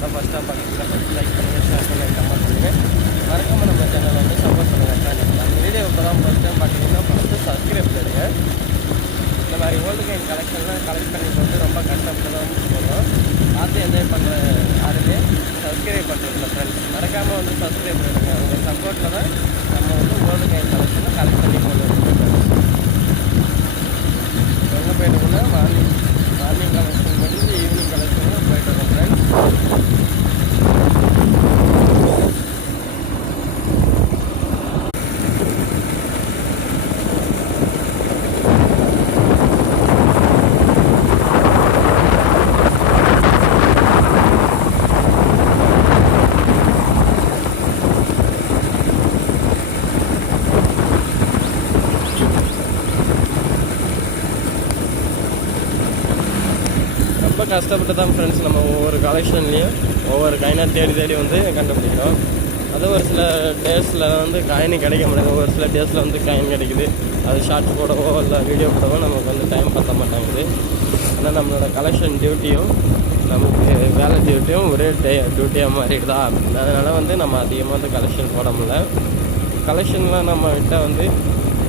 இப்போ தான் ஃபஸ்ட்டாக பார்க்குறீங்களா, ஃபஸ்ட் லைக் பண்ணுங்கள், ஷேர் பண்ணுங்கள், கமெண்ட் பண்ணுங்கள். மறக்காமல் நம்ம சேனலை வந்து சப்போர்ட் பண்ணுங்கள். அந்த வீடியோ இப்போ தான் ஃபஸ்ட் டைம் பார்த்தீங்கன்னா ஃபஸ்ட்டு சப்ஸ்கிரைப் பண்ணுங்க. இந்த மாதிரி ஓல்டு கைன் கலெக்ஷன்லாம் கலெக்ட் பண்ணிட்டு வந்து ரொம்ப கஷ்டப்பட்டு தான் போகிறோம். பார்த்து என்ஜாய் பண்ணுற யாருமே சப்ஸ்கிரைப் பண்ணுறதில்ல ஃப்ரெண்ட்ஸ். மறக்காமல் வந்து சப்ஸ்கிரைப் பண்ணுங்க. உங்கள் சப்போர்ட்டில் தான் நம்ம வந்து ஓல்டு கைன் கலெக்ஷனை கலெக்ட் பண்ணி கொண்டு வந்துருக்கோம். எங்கே போயிட்டோம்னா மார்னிங் கலெக்ஷன் முடிஞ்சு ஈவினிங் கலெக்ஷனும் போயிட்டு வரோம் ஃப்ரெண்ட்ஸ். ரொம்ப கஷ்டப்பட்டு தான் ஃப்ரெண்ட்ஸ் நம்ம ஒவ்வொரு கலெக்ஷன்லேயும் ஒவ்வொரு காயினாக தேடி வந்து கண்டுபிடிக்கிறோம். அது ஒரு சில டேஸில் வந்து காயின் கிடைக்க முடியாது, ஒரு சில டேஸில் வந்து காயின் கிடைக்குது. அது ஷார்ட்ஸ் போடவோ இல்லை வீடியோ போடவோ நமக்கு வந்து டைம் பற்ற மாட்டேங்குது. ஆனால் நம்மளோட கலெக்ஷன் டியூட்டியும் நமக்கு வேலை டியூட்டியும் ஒரே டியூட்டியாக மாறிடுதா. அதனால் வந்து நம்ம அதிகமாக வந்து கலெக்ஷன் போட முடியல. கலெக்ஷன்லாம் நம்ம கிட்ட வந்து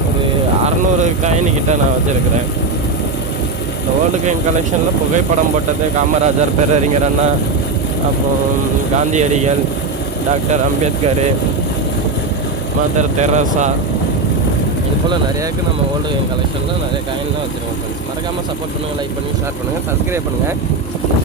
ஒரு 600 காயின் கிட்ட நான் வச்சுருக்கிறேன். இந்த ஓல்டு கைன் கலெக்ஷனில் புகைப்படம் போட்டது காமராஜர், பேரறிஞர் அண்ணா, அப்புறம் காந்தியடிகள், டாக்டர் அம்பேத்கர், மதர் தெரசா, இது போல் நிறையாவுக்கு நம்ம ஓல்டு கைன் கலெக்ஷனில் நிறைய காயின்லாம் வச்சுருக்கோம் ஃப்ரெண்ட்ஸ். மறக்காமல் சப்போர்ட் பண்ணுங்கள், லைக் பண்ணுங்கள், ஷேர் பண்ணுங்கள், சப்ஸ்கிரைப் பண்ணுங்கள்.